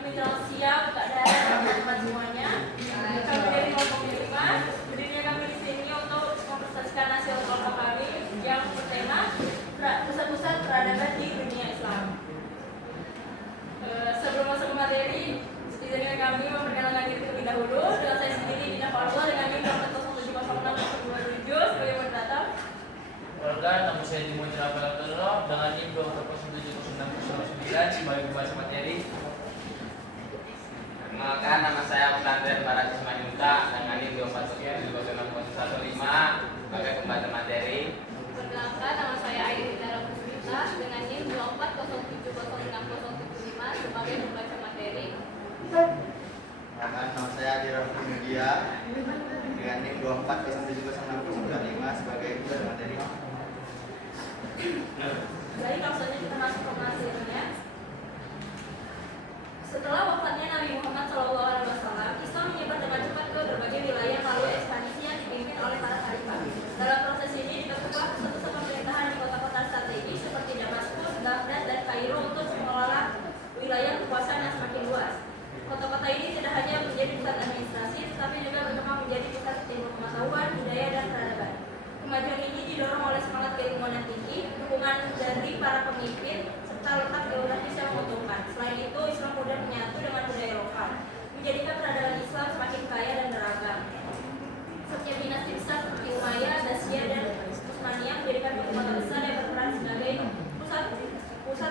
menjelang siang, keadaan dan teman semuanya. Kami dari kelompok 5 berdirinya kami di sini untuk mempresentasikan hasil kelompok kami yang bertema pusat-pusat peradaban di dunia Islam. Sebelum masuk ke materi, izinkan kami memperkenalkan diri terlebih dahulu. Dengan saya sendiri Dina Farwa dengan NIM 0706 sebagai moderator. Perkenalkan, nama saya Timo Cerapel dengan NIM 2070609 sebagai pembahasan materi. Perkenalkan, nama saya Mulandar Barat Ismailunta dengan NIM 2470615 sebagai pembahasan materi. Perkenalkan, nama saya Airi Dara Puspita dengan NIM 240706075 sebagai pembaca materi. Perkenalkan, nama saya Adira Media dengan NIM 240706095 sebagai pembaca materi. Baik, langsung saja kita masuk ke materinya. Setelah wafatnya Nabi Muhammad SAW, Islam menyebar dengan cepat ke berbagai wilayah melalui ekspansi yang dipimpin oleh para khalifah. Dalam proses ini dibentuklah pusat-pusat pemerintahan di kota-kota strategis seperti Damaskus, Baghdad, dan Kairo untuk mengelola wilayah kekuasaan yang semakin luas. Kota-kota ini tidak hanya menjadi pusat administrasi, tetapi juga berkembang menjadi pusat ilmu pengetahuan, budaya, dan peradaban. Kemajuan ini didorong oleh semangat keilmuan yang tinggi, dukungan dari para pemimpin, serta letak geografis yang menguntungkan. Selain itu, Islam kemudian menyatu dengan budaya lokal, menjadikan peradaban Islam semakin kaya dan beragam. Setiap dinasti besar seperti Umayyah, Abbasiyah, dan Utsmaniyah menjadikan kota besar yang berperan sebagai pusat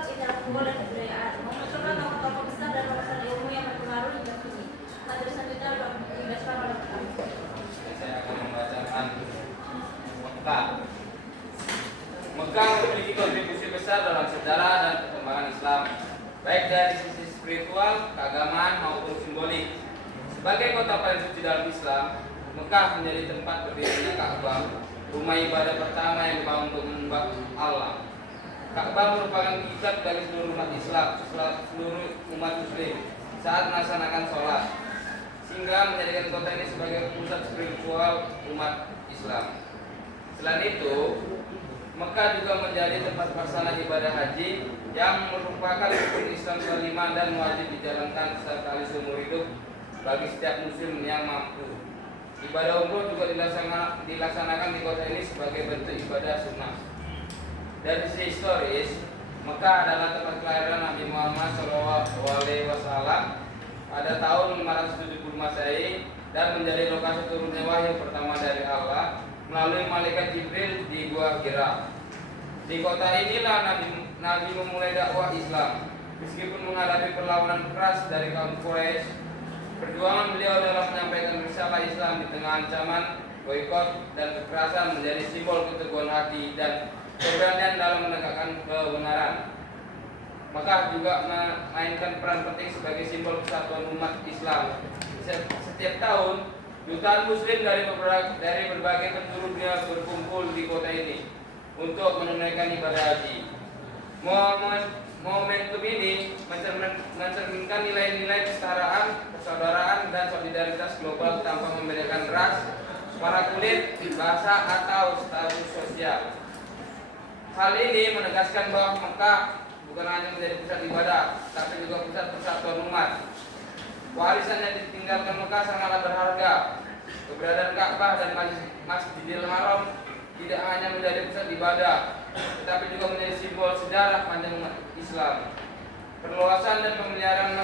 intelektual dan kebudayaan, memunculkan tokoh-tokoh besar dan lulusan ilmu yang berpengaruh hingga kini. Materi selanjutnya dibacakan oleh kami. Saya akan membacakan Mekah. Mekah memiliki kontribusi besar dalam sejarah dan perkembangan Islam, baik dari sisi spiritual, keagamaan maupun simbolik. Sebagai kota paling suci dalam Islam, Mekah menjadi tempat berdirinya Ka'bah, rumah ibadah pertama yang dibangun untuk menyembah Allah. Ka'bah merupakan kiblat bagi seluruh umat Islam, seluruh umat Muslim saat melaksanakan sholat, sehingga menjadikan kota ini sebagai pusat spiritual umat Islam. Selain itu, Mekah juga menjadi tempat pelaksana ibadah haji yang merupakan rukun Islam kelima dan wajib dijalankan sekali seumur hidup bagi setiap muslim yang mampu. Ibadah umroh juga dilaksanakan di kota ini sebagai bentuk ibadah sunnah. Dari sisi historis, Mekah adalah tempat kelahiran Nabi Muhammad SAW pada tahun 570 Masehi dan menjadi lokasi turunnya wahyu pertama dari Allah melalui malaikat Jibril di Gua Hira. Di kota inilah Nabi memulai dakwah Islam. Meskipun menghadapi perlawanan keras dari kaum Quraisy, perjuangan beliau dalam menyampaikan risalah Islam di tengah ancaman, boikot, dan kekerasan menjadi simbol keteguhan hati dan keberanian dalam menegakkan kebenaran. Mekah juga memainkan peran penting sebagai simbol kesatuan umat Islam. Setiap tahun, jutaan muslim dari berbagai penjuru dunia berkumpul di kota ini untuk menunaikan ibadah haji. Momentum ini mencerminkan nilai-nilai kesetaraan, persaudaraan, dan solidaritas global tanpa membedakan ras, warna kulit, bahasa, atau status sosial. Hal ini menegaskan bahwa Mekah bukan hanya menjadi pusat ibadah, tapi juga pusat persatuan umat. Warisan yang ditinggalkan Mekah sangatlah berharga. Keberadaan Ka'bah dan Masjidil Haram tidak hanya menjadi pusat ibadah, tetapi juga menjadi simbol sejarah panjang umat Islam. Perluasan dan pemeliharaan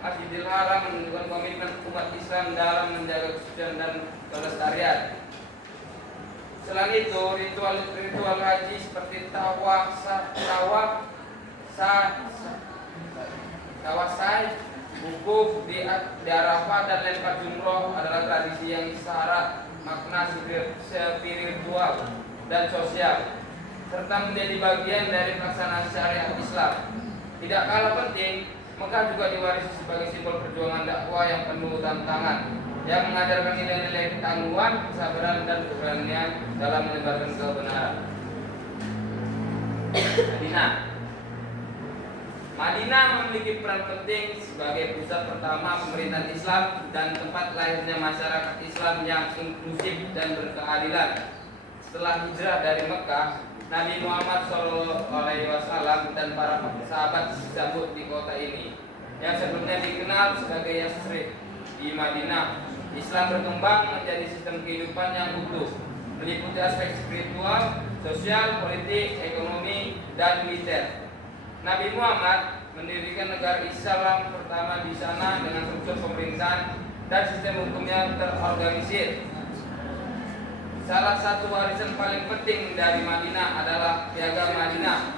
Masjidil Haram menunjukkan komitmen umat Islam dalam menjaga kesucian dan kelestarian. Selain itu, ritual haji seperti tawasai, wukuf di Arafah, dan lempar jumroh adalah tradisi yang syarat makna spiritual dan sosial, serta menjadi bagian dari pelaksanaan syariat Islam. Tidak kalah penting, Mekah juga diwarisi sebagai simbol perjuangan dakwah yang penuh tantangan, yang mengajarkan nilai-nilai ketangguhan, kesabaran, dan keberanian dalam menyebarkan kebenaran. Madinah memiliki peran penting sebagai pusat pertama pemerintahan Islam dan tempat lahirnya masyarakat Islam yang inklusif dan berkeadilan. Setelah hijrah dari Mekah, Nabi Muhammad SAW dan para sahabat disambut di kota ini. yang sebelumnya dikenal sebagai Yasrib. Di Madinah, Islam berkembang menjadi sistem kehidupan yang utuh, meliputi aspek spiritual, sosial, politik, ekonomi, dan militer. Nabi Muhammad mendirikan negara Islam pertama di sana dengan struktur pemerintahan dan sistem hukumnya terorganisir. Salah satu warisan paling penting dari Madinah adalah Piagam Madinah,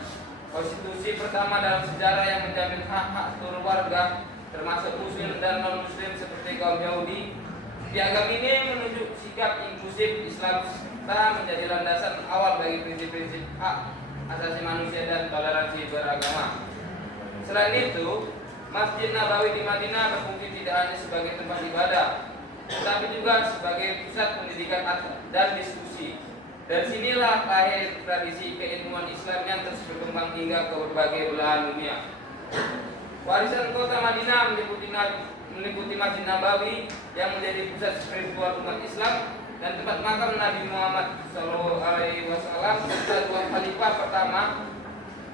konstitusi pertama dalam sejarah yang menjamin hak-hak seluruh warga, termasuk muslim dan non-muslim seperti kaum Yahudi. Piagam ini menunjuk sikap inklusif Islam serta menjadi landasan awal bagi prinsip-prinsip hak asasi manusia dan toleransi beragama. Selain itu, Masjid Nabawi di Madinah berfungsi tidak hanya sebagai tempat ibadah, tetapi juga sebagai pusat pendidikan dan diskusi. Dan sinilah lahir tradisi keilmuan Islam yang terus berkembang hingga ke berbagai belahan dunia. Warisan kota Madinah meliputi Masjid Nabawi yang menjadi pusat spiritual umat Islam dan tempat makam Nabi Muhammad SAW serta dua khalifah pertama.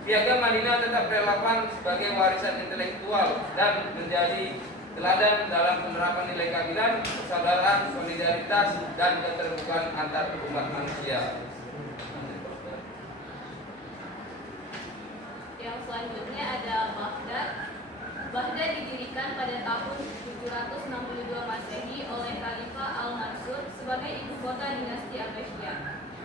Piagam Madinah tetap relevan sebagai warisan intelektual dan menjadi teladan dalam penerapan nilai keadilan, persaudaraan, solidaritas, dan keterbukaan antar umat manusia. Yang selanjutnya ada Baghdad. Baghdad didirikan pada tahun 762 Masehi oleh Khalifah Al-Mansur sebagai ibu kota dinasti Abbasiyah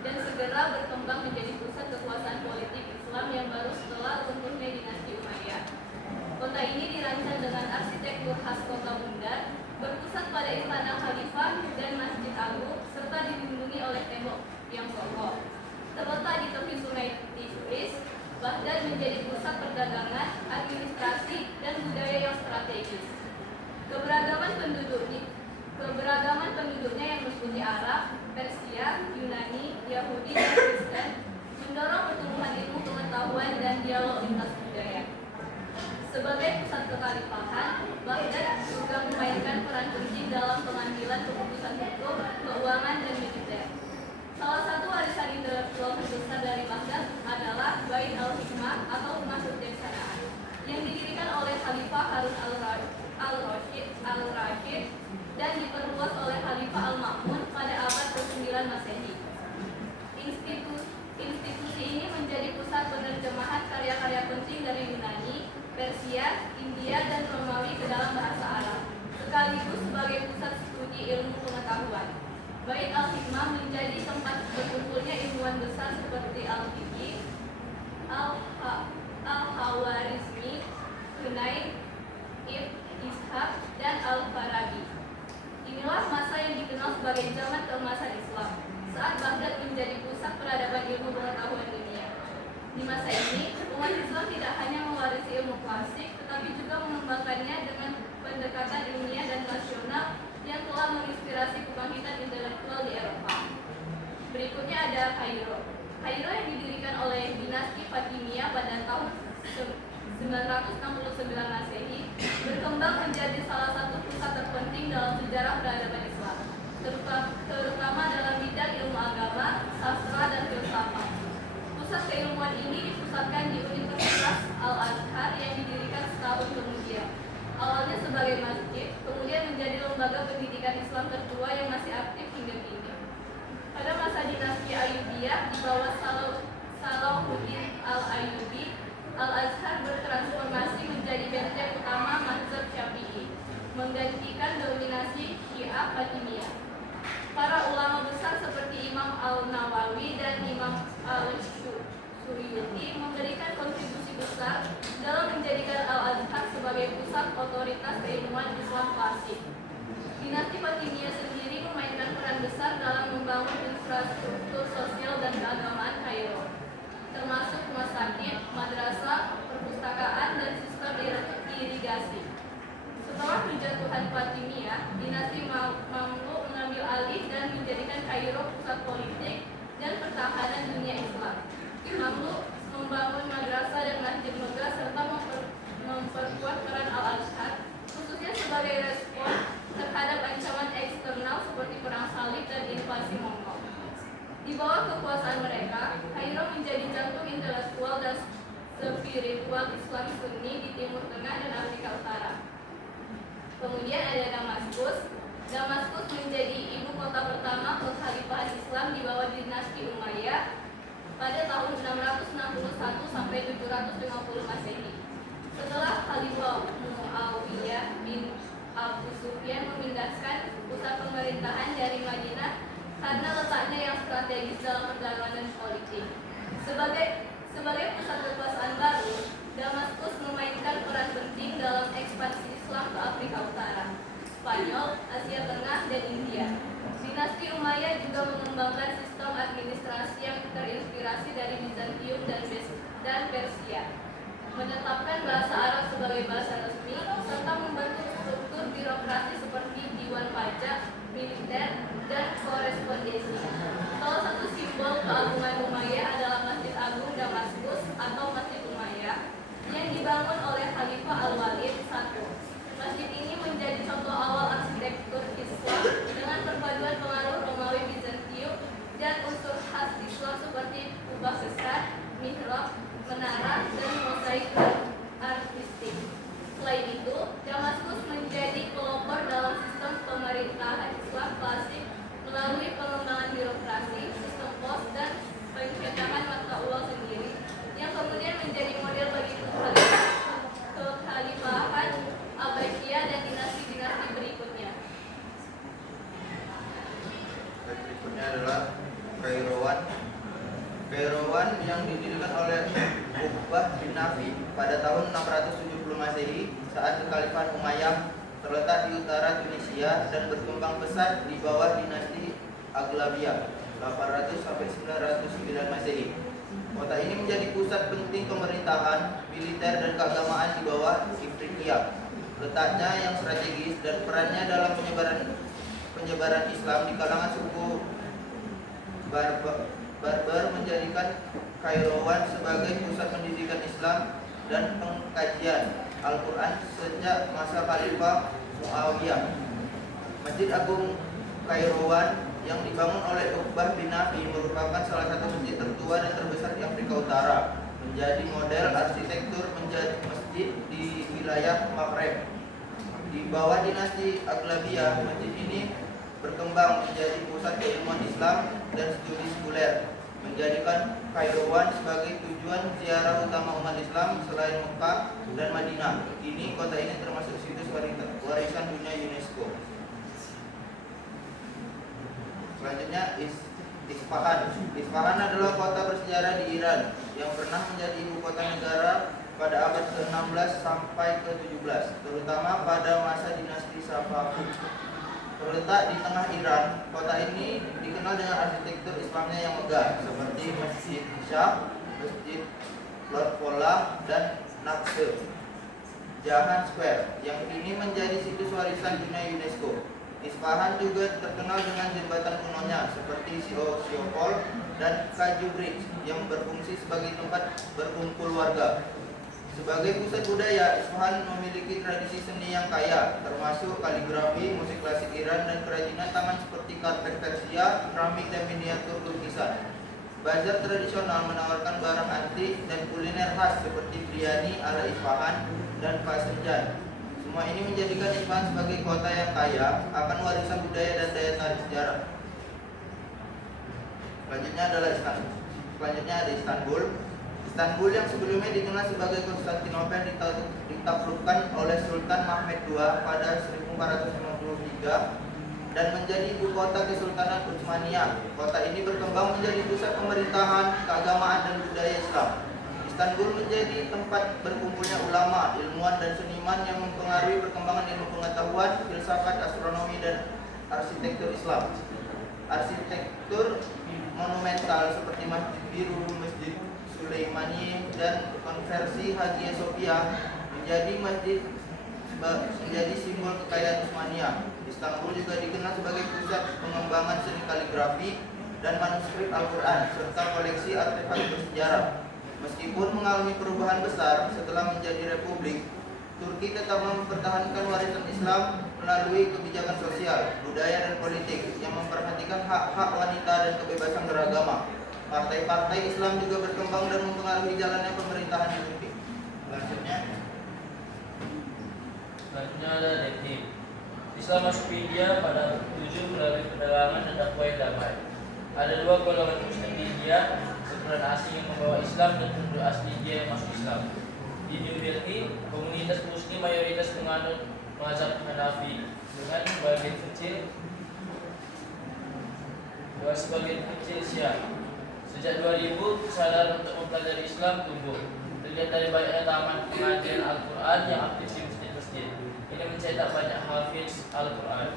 dan segera berkembang menjadi pusat kekuasaan politik Islam yang baru setelah runtuhnya dinasti Umayyah. Kota ini dirancang dengan arsitektur khas kota bundar, berpusat pada istana khalifah dan masjid agung, serta dilindungi oleh tembok yang kokoh. Terletak di tepi sungai Tigris, Baghdad menjadi pusat perdagangan, administrasi, dan budaya yang strategis. Keberagaman penduduknya yang meliputi Arab, Persia, Yunani, Yahudi, dan Kristen mendorong pertumbuhan ilmu pengetahuan dan dialog lintas budaya. Sebagai pusat kekhalifahan, Baghdad juga memainkan peran penting dalam pengambilan keputusan hukum, keuangan, dan militer. Salah satu warisan intelektual terbesar dari Baghdad adalah Bait al-Hikmah atau Rumah Kebijaksanaan yang didirikan oleh Khalifah Harun al-Rashid dan diperluas oleh Khalifah Al-Ma'mun pada abad ke-9 Masehi. Institusi ini menjadi pusat penerjemahan karya-karya penting dari Yunani, Persia, India, dan Romawi ke dalam bahasa Arab, sekaligus sebagai pusat studi ilmu pengetahuan. Bait al-Hikmah menjadi tempat berkumpulnya ilmuwan besar seperti Al-Fiqi, Al-Hawarizmi, Hunayn, Ibn Ishaq, dan Al-Farabi. Inilah masa yang dikenal sebagai zaman keemasan Islam, saat Baghdad menjadi pusat peradaban ilmu pengetahuan dunia. Di masa ini, umat Islam tidak hanya mewarisi ilmu klasik, tetapi juga mengembangkannya dengan pendekatan ilmiah dan rasional yang telah menginspirasi kebangkitan intelektual di Eropa. Berikutnya ada Kairo. Kairo yang didirikan oleh dinasti Fatimiyah pada tahun 969 Masehi berkembang menjadi salah satu pusat terpenting dalam sejarah peradaban Islam, terutama dalam bidang ilmu agama, sastra, dan filsafat. Pusat keilmuan ini dipusatkan di Universitas Al-Azhar yang didirikan setahun kemudian. Awalnya sebagai masjid, kemudian menjadi lembaga pendidikan Islam tertua yang masih aktif hingga kini. Pada masa dinasti Ayyubiyah di bawah Salahuddin Al-Ayyubi, Al-Azhar bertransformasi menjadi benteng utama mazhab Syafi'i, menggantikan dominasi Syiah Fatimiyah. Para ulama besar seperti Imam Al-Nawawi dan Imam Al-Suyuti memberikan kontribusi besar dalam menjadikan Al-Azhar sebagai pusat otoritas keilmuan Islam klasik. Dinasti Fatimiyah sendiri memainkan peran besar dalam membangun infrastruktur sosial dan keagamaan Kairo, termasuk rumah sakit, madrasah, perpustakaan, dan sistem irigasi. Setelah penjatuhan Fatimiyah, dinasti Mamluk mengambil alih dan menjadikan Kairo pusat politik dan pertahanan dunia Islam. Mamluk membangun madrasah dan masjid megah serta memperkuat peran Al-Azhar, khususnya sebagai respon terhadap ancaman eksternal seperti perang salib dan invasi Mongol. Di bawah kekuasaan mereka, Kairo menjadi jantung intelektual dan spiritual Islam Sunni di Timur Tengah dan Afrika Utara. Kemudian ada Damaskus. Damaskus menjadi ibu kota pertama kekhalifahan Islam di bawah dinasti Umayyah pada tahun 661 sampai 750 Masehi. Setelah Khalifah Muawiyah bin Abu Sufyan memindahkan pusat pemerintahan dari Madinah karena letaknya yang strategis dalam perjalanan politik. Sebagai pusat kekuasaan baru, Damaskus memainkan peran penting dalam ekspansi Islam ke Afrika Utara, Spanyol, Asia Tengah, dan India. Dinasti Umayyah juga mengembangkan sistem administrasi yang terinspirasi dari Bizantium dan Persia, menetapkan bahasa Arab sebagai bahasa resmi, serta membentuk struktur birokrasi seperti Diwan Pajak, militer, dan korespondensi. Salah satu simbol keagungan Umayyah adalah Masjid Agung Damaskus atau Masjid Umayyah yang dibangun oleh Khalifah Al-Walid I. Masjid ini menjadi contoh awal arsitektur Islam dengan perpaduan pengaruh Romawi Bizantium dan unsur khas Islam seperti kubah besar, mihrab, menara, dan mosaik artistik. Selain itu, Damaskus menjadi pelopor dalam sistem pemerintahan Islam klasik melalui pengembangan birokrasi, sistem pos, dan pencetakan mata uang sendiri, yang kemudian menjadi model bagi kekhalifahan Abbasiyah dan dinasti-dinasti berikutnya. Berikutnya adalah Kairouan. Kairouan yang didirikan oleh Uqbah bin Nafi pada tahun 670 Masehi saat kekhalifahan Umayyah terletak di utara Tunisia dan berkembang pesat di bawah dinasti Aghlabiyah 800 sampai 909 Masehi. Kota ini menjadi pusat penting pemerintahan, militer, dan keagamaan di bawah Ifriqiya. Letaknya yang strategis dan perannya dalam penyebaran Islam di kalangan suku Barbar menjadikan Kairouan sebagai pusat pendidikan Islam dan pengkajian Al-Quran sejak masa Khalifah Muawiyah. Masjid Agung Kairouan yang dibangun oleh Uqbah bin Nafi merupakan salah satu masjid tertua dan terbesar di Afrika Utara, menjadi model arsitektur menjadi masjid di wilayah Maghreb. Di bawah dinasti Aghlabiyah, masjid ini berkembang menjadi pusat keilmuan Islam dan studi sekuler, menjadikan Kairouan sebagai tujuan ziarah utama umat Islam selain Mekah dan Madinah. Kini kota ini termasuk situs warisan dunia UNESCO. Selanjutnya Isfahan. Isfahan adalah kota bersejarah di Iran yang pernah menjadi ibu kota negara pada abad ke-16 sampai ke-17, terutama pada masa dinasti Safavid. Terletak di tengah Iran, kota ini dikenal dengan arsitektur Islamnya yang megah seperti Masjid Shah, Masjid Lord Pola, dan Naqshband Jahan Square yang kini menjadi situs warisan dunia UNESCO. Isfahan juga terkenal dengan jembatan kunonya seperti Siopol dan Kaju Bridge yang berfungsi sebagai tempat berkumpul warga. Sebagai pusat budaya, Isfahan memiliki tradisi seni yang kaya, termasuk kaligrafi, musik klasik Iran, dan kerajinan tangan seperti karpet Persia, keramik, dan miniatur lukisan. Bazar tradisional menawarkan barang antik dan kuliner khas seperti biryani ala Isfahan dan pasenjan. Semua ini menjadikan Isfahan sebagai kota yang kaya akan warisan budaya dan daya tarik sejarah. Selanjutnya ada Istanbul. Istanbul yang sebelumnya dikenal sebagai Konstantinopel ditaklukkan oleh Sultan Mehmed II pada 1453 dan menjadi ibu kota Kesultanan Utsmaniyah. Kota ini berkembang menjadi pusat pemerintahan, keagamaan, dan budaya Islam. Istanbul menjadi tempat berkumpulnya ulama, ilmuwan, dan seniman yang mempengaruhi perkembangan ilmu pengetahuan, filsafat, astronomi, dan arsitektur Islam. Arsitektur monumental seperti Masjid Biru, Masjid Sulaimani, dan konversi Hagia Sophia menjadi simbol kekayaan Utsmaniyah. Istanbul juga dikenal sebagai pusat pengembangan seni kaligrafi dan manuskrip Al-Quran serta koleksi artefak bersejarah. Meskipun mengalami perubahan besar setelah menjadi republik, Turki tetap mempertahankan warisan Islam melalui kebijakan sosial, budaya, dan politik yang memperhatikan hak-hak wanita dan kebebasan beragama. Partai-partai Islam juga berkembang dan mempengaruhi jalannya pemerintahan di Turki. Selanjutnya ada detik. Islam masuk ke India pada abad ke-7 melalui perdagangan dan dakwah yang damai. Ada dua golongan Muslim di India, sebagian asing yang membawa Islam dan penduduk asli India yang masuk Islam. Di New Delhi, komunitas Muslim mayoritas menganut mazhab Hanafi dengan sebagian kecil Syiah. Sejak 2000, kesadaran untuk mempelajari Islam tumbuh. Terlihat dari banyaknya taman pengajian Al-Quran yang aktif di masjid-masjid. Ini mencetak banyak hafiz Al-Quran.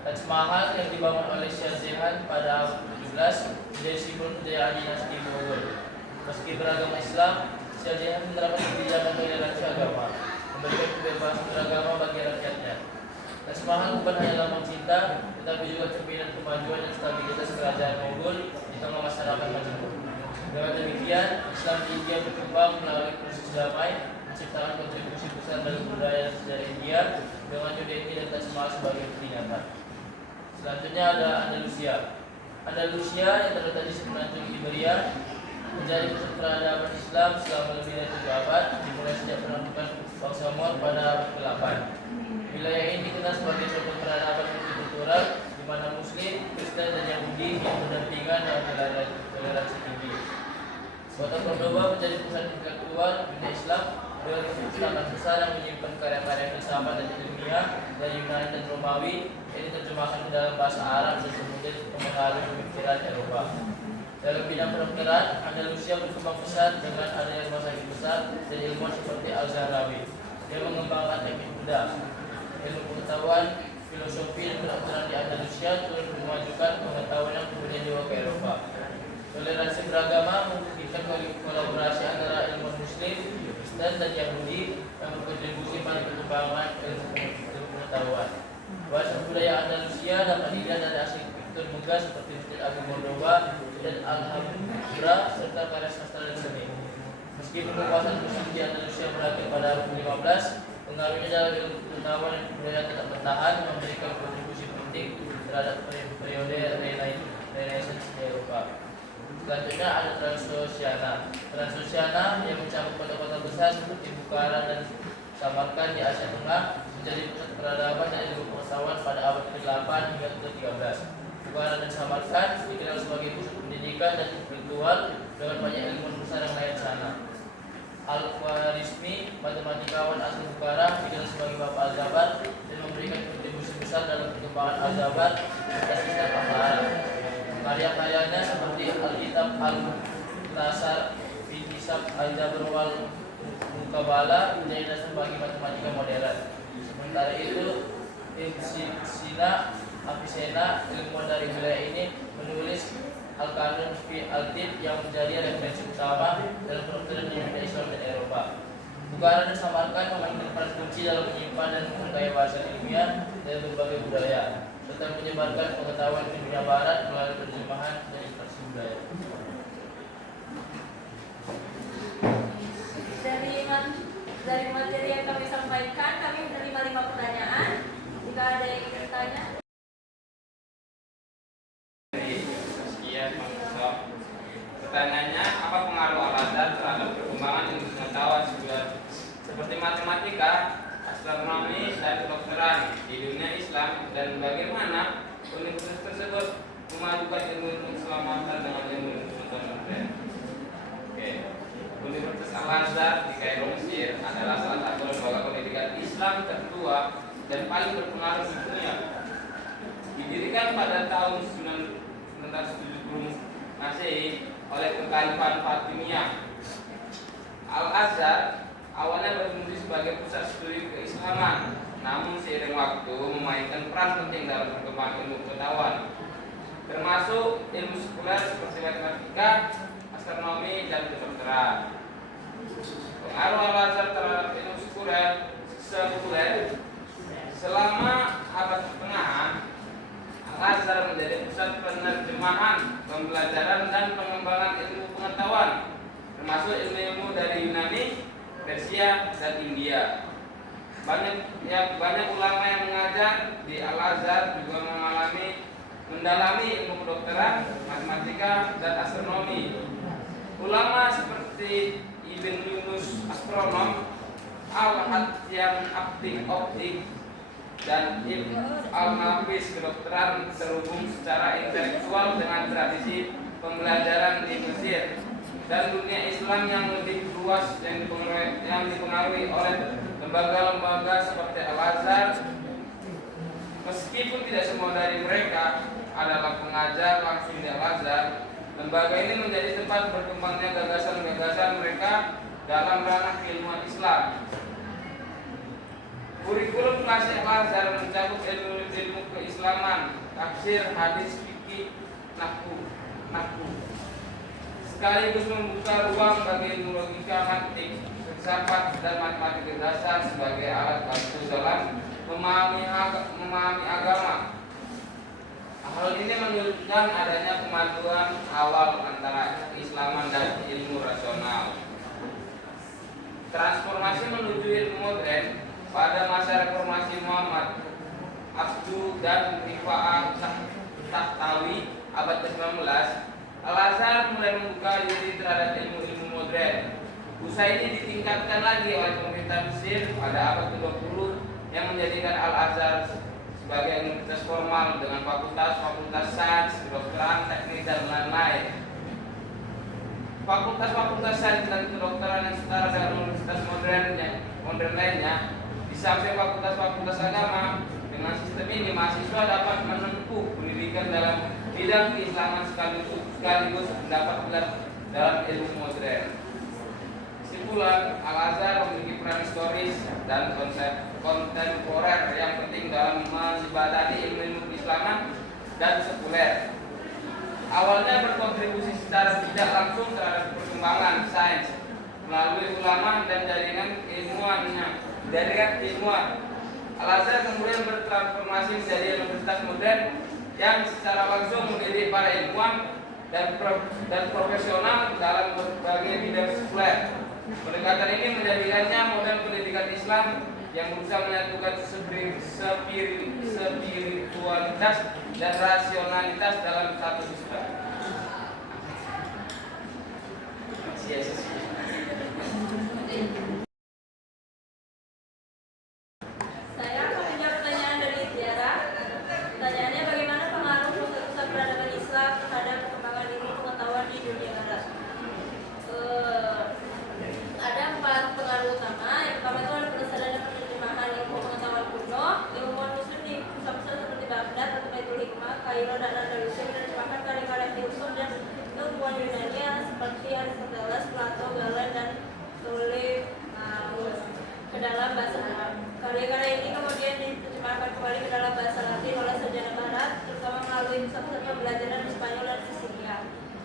Taj Mahal yang dibangun oleh Shah Jahan pada abad ke-17 menjadi simbol kejayaan dinasti Mughal. Meski beragama Islam, Shah Jahan menerapkan kebijakan toleransi agama, memberikan kebebasan beragama bagi rakyatnya. Taj Mahal bukan hanya lambang cinta, tetapi juga cerminan kemajuan dan stabilitas kerajaan Mughal di tengah masyarakat majemuk. Dengan demikian, Islam di India berkembang melalui proses damai, menciptakan kontribusi besar dalam budaya dan sejarah India dengan New Delhi dan Taj Mahal sebagai bukti nyata. Selanjutnya ada Andalusia. Andalusia yang terletak di semenanjung Iberia menjadi pusat peradaban Islam selama lebih dari 7 abad, dimulai sejak penaklukan bangsa Moor pada abad ke-8. Wilayah ini dikenal sebagai suatu peradaban multikultural di mana Muslim, Kristen, dan Yahudi yang berdampingan dalam toleransi tinggi. Kota Cordoba menjadi pusat intelektual dunia Islam dengan perpustakaan besar yang menyimpan karya-karya filsafat dan ilmiah dari Yunani dan Romawi yang diterjemahkan ke dalam bahasa Arab dan kemudian mempengaruhi pemikiran Eropa. Dalam bidang kedokteran, Andalusia berkembang pesat dengan adanya rumah sakit besar dan ilmuwan seperti Al-Zahrawi yang mengembangkan teknik bedah. Ilmu pengetahuan, filosofi, dan kedokteran di Andalusia turut memajukan pengetahuan yang kemudian dibawa ke Eropa. Toleransi beragama memungkinkan kolaborasi antara ilmuwan Muslim, Kristen, dan Yahudi yang berkontribusi pada perkembangan ilmu pengetahuan. Bahasa budaya Andalusia dapat dilihat dari asli Victor Megah seperti Masjid Agung Cordoba dan Alhambra serta karya sastra dan seni. Meskipun kekuasaan Muslim di Andalusia berakhir pada abad ke-15, pengaruhnya dalam ilmu pengetahuan dan budaya tetap bertahan, memberikan kontribusi penting terhadap periode Renaissance di Eropa. Selanjutnya ada Transoxiana. Transoxiana yang mencakup kota-kota besar seperti Bukhara dan Samarkand di Asia Tengah menjadi pusat peradaban dan ilmu pengetahuan pada abad ke-8 hingga ke-13. Bukhara dan Samarkand dikenal sebagai pusat pendidikan dan intelektual dengan banyak ilmuwan besar yang lain sana. Al-Khwarizmi, matematikawan asli Bukhara, dikenal sebagai Bapak Al-Jabar dan memberikan kontribusi besar dalam perkembangan Al-Jabar serta sistem Al-Arab. Karya-karyanya seperti Al-Kitab Al-Mukhtasar fi Hisab Al-Jabr wal Muqabalah menjadi dasar bagi matematika modern. Sementara itu, Ibn Sina Avicenna, ilmuwan dari wilayah ini, menulis Al-Qanun fi Al-Tib yang menjadi referensi utama dalam kedokteran di dunia Islam dan Eropa. Bukhara dan Samarkand memainkan peran kunci dalam menyimpan dan mengkaji bahasa ilmiah dari berbagai budaya, serta menyebarkan pengetahuan di dunia barat melalui terjemahan dan interaksi budaya. Dari materi yang kami sampaikan, kami menerima 5 pertanyaan. Jika ada yang ingin bertanya. Sekian, pertanyaannya, apa pengaruh Al-Azhar terhadap perkembangan ilmu pengetahuan seperti matematika, astronomi, dan kedokteran di dunia Islam, dan bagaimana universitas tersebut memajukan ilmu keselamatan dengan ilmu pengetahuan modern? Oke. Universitas Al-Azhar di Kairo, Mesir adalah salah satu lembaga pendidikan Islam tertua dan paling berpengaruh di dunia. Didirikan pada tahun 970 Masehi oleh Kekhalifahan Fatimiyah. Al-Azhar awalnya berfungsi sebagai pusat studi keislaman, namun seiring waktu memainkan peran penting dalam perkembangan ilmu pengetahuan, termasuk ilmu sekuler seperti matematika, astronomi, dan kedokteran. Pengaruh Al-Azhar terhadap ilmu sekuler selama abad pertengahan, Al-Azhar menjadi pusat penerjemahan, pembelajaran, dan pengembangan ilmu pengetahuan, termasuk ilmu-ilmu dari Yunani, Persia, dan India. Banyak ulama yang mengajar di Al-Azhar juga mengalami mendalami ilmu kedokteran, matematika, dan astronomi. Ulama seperti Ibn Yunus astronom, Al-Hadyan optik, dan Ibn Al-Nafis kedokteran terhubung secara intelektual dengan tradisi pembelajaran di Mesir dan dunia Islam yang lebih luas yang dipengaruhi oleh lembaga-lembaga seperti Al-Azhar. Meskipun tidak semua dari mereka adalah pengajar langsung di Al-Azhar, lembaga ini menjadi tempat berkembangnya gagasan-gagasan mereka dalam ranah keilmuan Islam. Kurikulum klasik Al-Azhar mencakup ilmu keislaman, tafsir, hadis, fikih, nahwu, sekaligus membuka ruang bagi ilmu logika, matematik, filsafat, dan matematika dasar sebagai alat bantu dalam memahami agama. Hal ini menunjukkan adanya kemajuan awal antara keislaman dan ilmu rasional. Transformasi menuju ilmu modern pada masa reformasi Muhammad Abdu dan Rifa'ah Tahtawi abad ke-19, Al-Azhar mulai membuka diri terhadap ilmu-ilmu modern. Usaha ini ditingkatkan lagi oleh pemerintah Mesir pada abad ke-20 yang menjadikan Al-Azhar sebagai universitas formal dengan fakultas sains, kedokteran, teknik, dan lain-lain. Fakultas sains dan kedokteran yang setara dengan universitas modern lainnya, di samping fakultas agama. Dengan sistem ini, mahasiswa dapat menempuh pendidikan dalam bidang keislaman sekaligus mendapat gelar dalam ilmu modern. Kesimpulan, Al-Azhar memiliki peran historis dan kontemporer yang penting dalam menjembatani ilmu keislaman dan sekuler. Awalnya berkontribusi secara tidak langsung terhadap perkembangan sains melalui ulama dan jaringan ilmuwan. Al-Azhar kemudian bertransformasi menjadi universitas modern yang secara langsung mendidik para ilmuwan dan profesional dalam berbagai bidang sekuler. Pendekatan ini menjadikannya model pendidikan Islam yang berusaha menyatukan spiritualitas dan rasionalitas dalam satu sistem. Saya akan menjawab pertanyaan dari Tiara. Pertanyaannya, bagaimana pengaruh pusat-pusat peradaban Islam terhadap perkembangan ilmu pengetahuan di dunia barat? Ada 4 pengaruh utama. Yang pertama itu adalah penelusuran dan penerjemahan ilmu pengetahuan kuno. Ilmuwan Muslim di pusat-pusat seperti Baghdad atau Baitul Hikmah, Kairo, dan Andalusia menerjemahkan karya-karya filsuf dan ilmuwan Yunani seperti Aristoteles, Plato, Galen, dan Ptolemeus ke dalam bahasa Arab. Karya-karya ini kemudian diterjemahkan kembali ke dalam bahasa Latin oleh sarjana Barat, terutama melalui pusat-pusat pembelajaran di Spanyol dan Sisilia.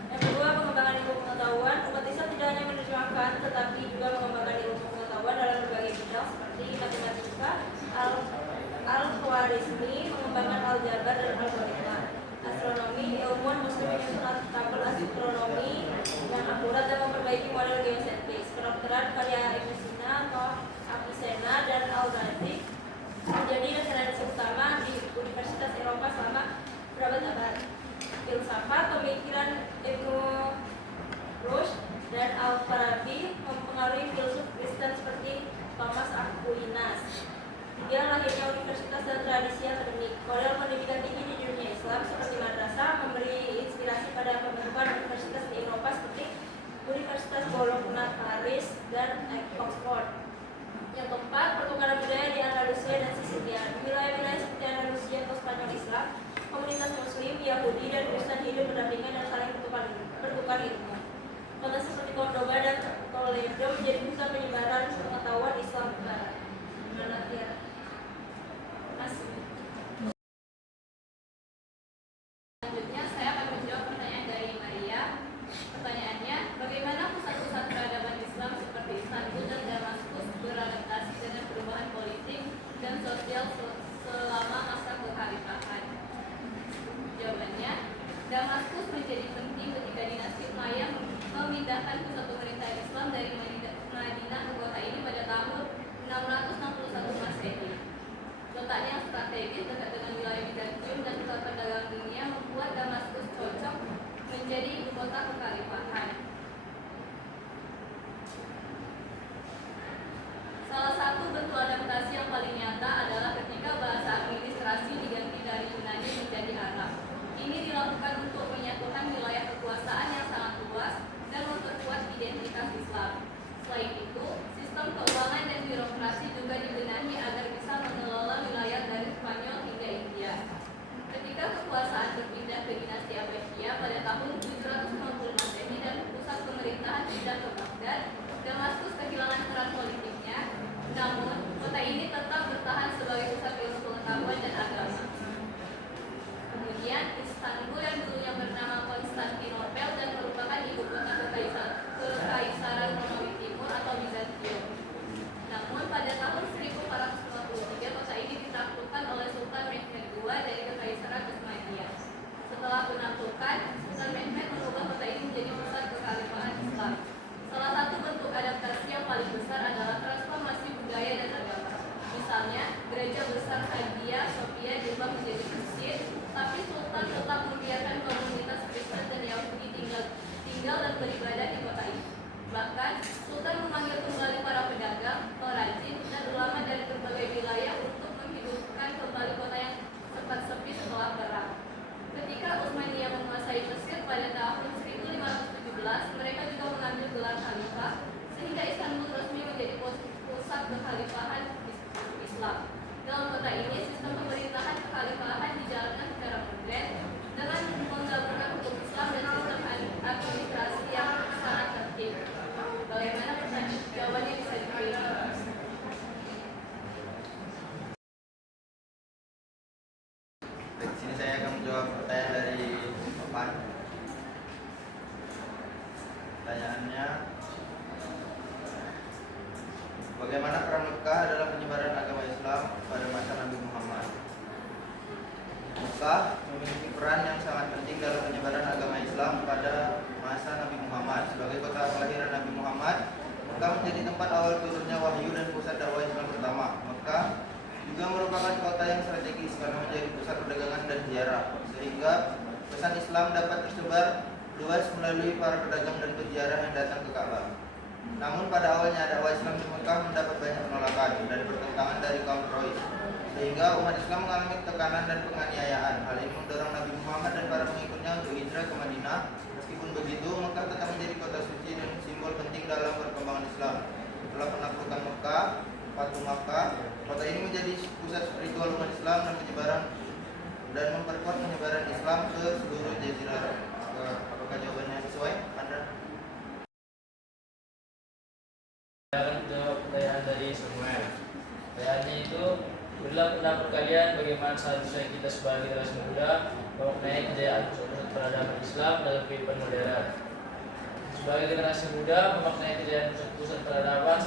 Yang kedua, pengembangan ilmu pengetahuan. Umat Islam tidak hanya menerjemahkan, tetapi juga mengembangkan ilmu pengetahuan dalam berbagai bidang seperti matematika, al-Khwarizmi, mengembangkan aljabar dan algoritma. Astronomi, ilmuwan Muslim menyusun tabel astronomi yang akurat dan memperbaiki model geosentris. Kedokteran, karya Ibn Sina atau Avicenna dan Al-Razi menjadi referensi utama di Universitas Eropa selama berabad-abad. Filsafat, pemikiran Ibnu Rushd dan Al-Farabi mempengaruhi filsuf Kristen seperti Thomas Aquinas. 3. Lahirnya universitas dan tradisi akademik. Model pendidikan tinggi di dunia Islam seperti madrasah memberi inspirasi pada pembentukan universitas di Eropa seperti Universitas Bologna, Paris, dan Oxford. Yang keempat, pertukaran budaya di Andalusia dan Sisilia. Di wilayah-wilayah seperti Andalusia atau Spanyol Islam, komunitas Muslim, Yahudi, dan Kristen hidup berdampingan dan saling bertukar ilmu. Kota seperti Cordoba dan Toledo menjadi pusat penyebaran pengetahuan Islam Barat. Selanjutnya saya akan menjawab pertanyaan dari Maria. Pertanyaannya, bagaimana pusat-pusat peradaban Islam seperti Istanbul dan Damaskus beradaptasi dengan perubahan politik dan sosial selama masa kekhalifahan? Jawabannya, Damaskus menjadi penting ketika dinasti Umayyah memindahkan pusat pemerintahan Islam dari Madinah ke kota ini pada tahun 661 Masehi. Letaknya yang strategis dekat dengan wilayah Bizantium dan pusat perdagangan dunia menjadi ibu kota kekhalifahan. Salah satu bentuk adaptasi yang paling nyata adalah ketika bahasa administrasi diganti dari Yunani menjadi Arab. Ini dilakukan untuk menyatukan wilayah kekuasaan yang sangat luas dan memperkuat identitas Islam. Selain itu, sistem keuangan dan birokrasi juga dibenahi agar bisa mengelola wilayah dari Spanyol hingga India. Ketika kekuasaan berpindah ke dinasti Abbasiyah pada tahun 750 Masehi dan pusat pemerintahan pindah ke Baghdad, Damaskus kehilangan peran politiknya. Namun, kota ini tetap bertahan sebagai pusat ilmu pengetahuan dan agama. Kemudian, Istanbul yang dulunya bernama Konstantinopel dan merupakan ibu kota Kekaisaran Romawi Timur atau Bizantium. Namun, pada tahun 1453, kota ini ditaklukkan oleh Sultan Mehmed II dari Kekaisaran Utsmaniyah. Setelah penaklukan, Sultan Mehmed mengubah kota ini menjadi pusat kekhalifahan Islam. Salah satu bentuk adaptasi yang paling besar adalah transformasi budaya dan agama. Misalnya, gereja besar Hagia Sophia diubah menjadi masjid, tapi Sultan tetap membiarkan komunitas Kristen dan Yahudi tinggal dan beribadah di kota ini. Bahkan, Sultan memanggil kembali para pedagang, pengrajin, dan ulama dari berbagai wilayah untuk menghidupkan kembali kota yang sempat sepi setelah perang. Ketika Utsmaniyah menguasai Mesir pada tahun 1517, mereka juga mengambil gelar khalifah, sehingga Istanbul resmi menjadi pusat kekhalifahan Islam. Dalam kota ini, sistem pemerintahan kekhalifahan dijalankan secara modern dengan menggabungkan hukum Islam dan sistem administrasi yang sangat tertib. Bagaimana jawabannya bisa dipilih? Di sini saya akan menjawab pertanyaan dari papan. Pertanyaannya, bagaimana peran Mekah dalam penyebaran agama Islam pada masa Nabi Muhammad? Mekah memiliki peran yang sangat penting dalam penyebaran agama Islam pada masa Nabi Muhammad. Sebagai kota kelahiran Nabi Muhammad, Mekah menjadi tempat awal turunnya wahyu dan pusat dakwah Islam pertama. Mekah juga merupakan kota yang strategis karena menjadi pusat perdagangan dan ziarah, sehingga pesan Islam dapat tersebar luas melalui para pedagang dan peziarah yang datang ke Ka'bah. Namun pada awalnya dakwah Islam di Mekah mendapat banyak penolakan dan pertentangan dari kaum Quraisy, sehingga umat Islam mengalami tekanan dan penganiayaan. Hal ini mendorong Nabi Muhammad dan para pengikutnya untuk hijrah ke Madinah. Meskipun begitu, Mekah tetap menjadi kota suci dan simbol penting dalam perkembangan Islam. Setelah penaklukan Mekah, Fatu Makkah, kota ini menjadi pusat spiritual umat Islam dan memperkuat penyebaran Islam ke seluruh jazirah Arab. Apakah jawabannya sesuai, Anda? Saya akan jawab pertanyaan dari Samuel. Pertanyaannya itu, berilah pendapat kalian bagaimana seharusnya kita sebagai generasi muda memaknai kejayaan pusat peradaban Islam dalam kehidupan modern. Sebagai generasi muda memaknai kejayaan pusat peradaban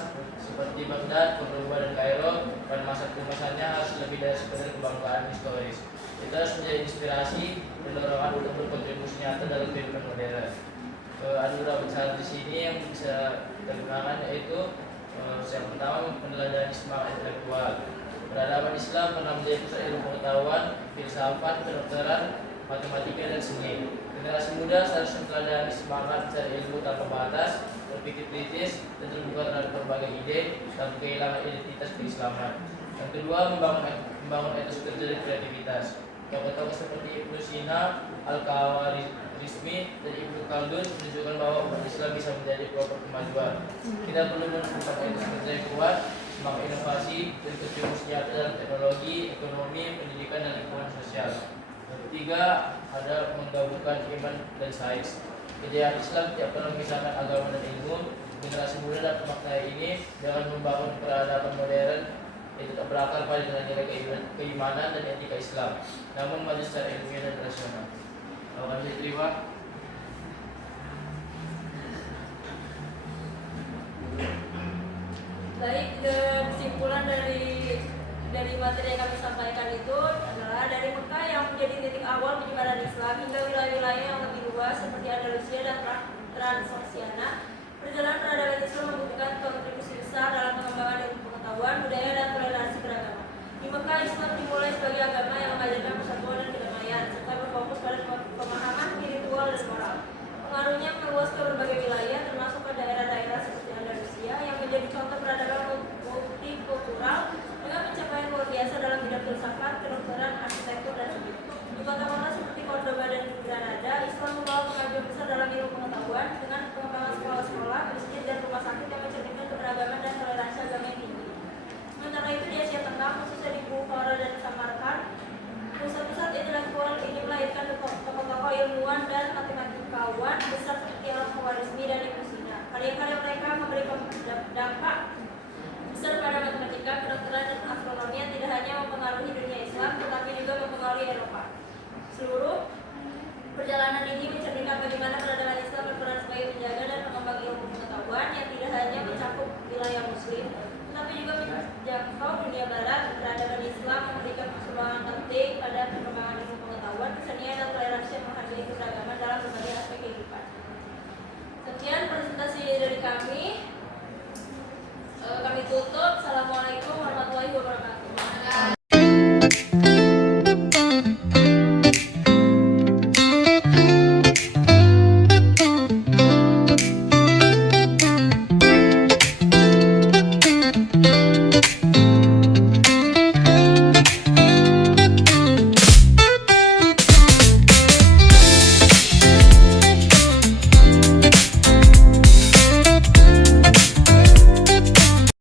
seperti Baghdad, Cordoba, dan Kairo pada masa keemasannya harus lebih dari sekedar kebanggaan historis. Kita harus menjadi inspirasi dan dorongan untuk berkontribusi nyata dalam kehidupan modern. Ada beberapa cara di sini yang bisa kita gunakan, yaitu yang pertama, peneladanan semangat intelektual. Peradaban Islam pernah menjadi pusat ilmu pengetahuan, filsafat, kedokteran, matematika, dan seni. Generasi muda seharusnya meneladani semangat mencari ilmu tanpa batas, berpikir kritis, dan terbuka terhadap berbagai ide tanpa kehilangan identitas keislaman. Yang kedua, membangun etos kerja dan kreativitas. Tokoh-tokoh seperti Ibnu Sina, Al-Khawarizmi, dan Ibnu Khaldun menunjukkan bahwa umat Islam bisa menjadi pelopor kemajuan. Kita perlu menumbuhkan etos kerja yang kuat, semangat inovasi, dan kontribusi nyata dalam teknologi, ekonomi, pendidikan, dan lingkungan sosial. Yang ketiga, ada menggabungkan iman dan sains. Kejayaan Islam tidak pernah memisahkan agama dan ilmu. Generasi muda dapat memaknai ini dengan membangun peradaban modern yang tetap berakar pada nilai-nilai keimanan dan etika Islam, namun maju secara ilmiah dan rasional. Akan diterima. Baik, kesimpulan dari materi yang kami sampaikan itu adalah dari Mekah yang menjadi titik awal penyebaran Islam hingga wilayah-wilayah yang lebih luas seperti Andalusia dan Transoxiana, perjalanan peradaban Islam membutuhkan kontribusi besar dalam pengembangan ilmu pengetahuan, budaya, dan toleransi beragama. Di Mekah, Islam dimulai sebagai agama yang mengajarkan persatuan dan kedamaian, serta berfokus pada pemahaman spiritual dan moral. Seluruh perjalanan ini mencerminkan bagaimana peradaban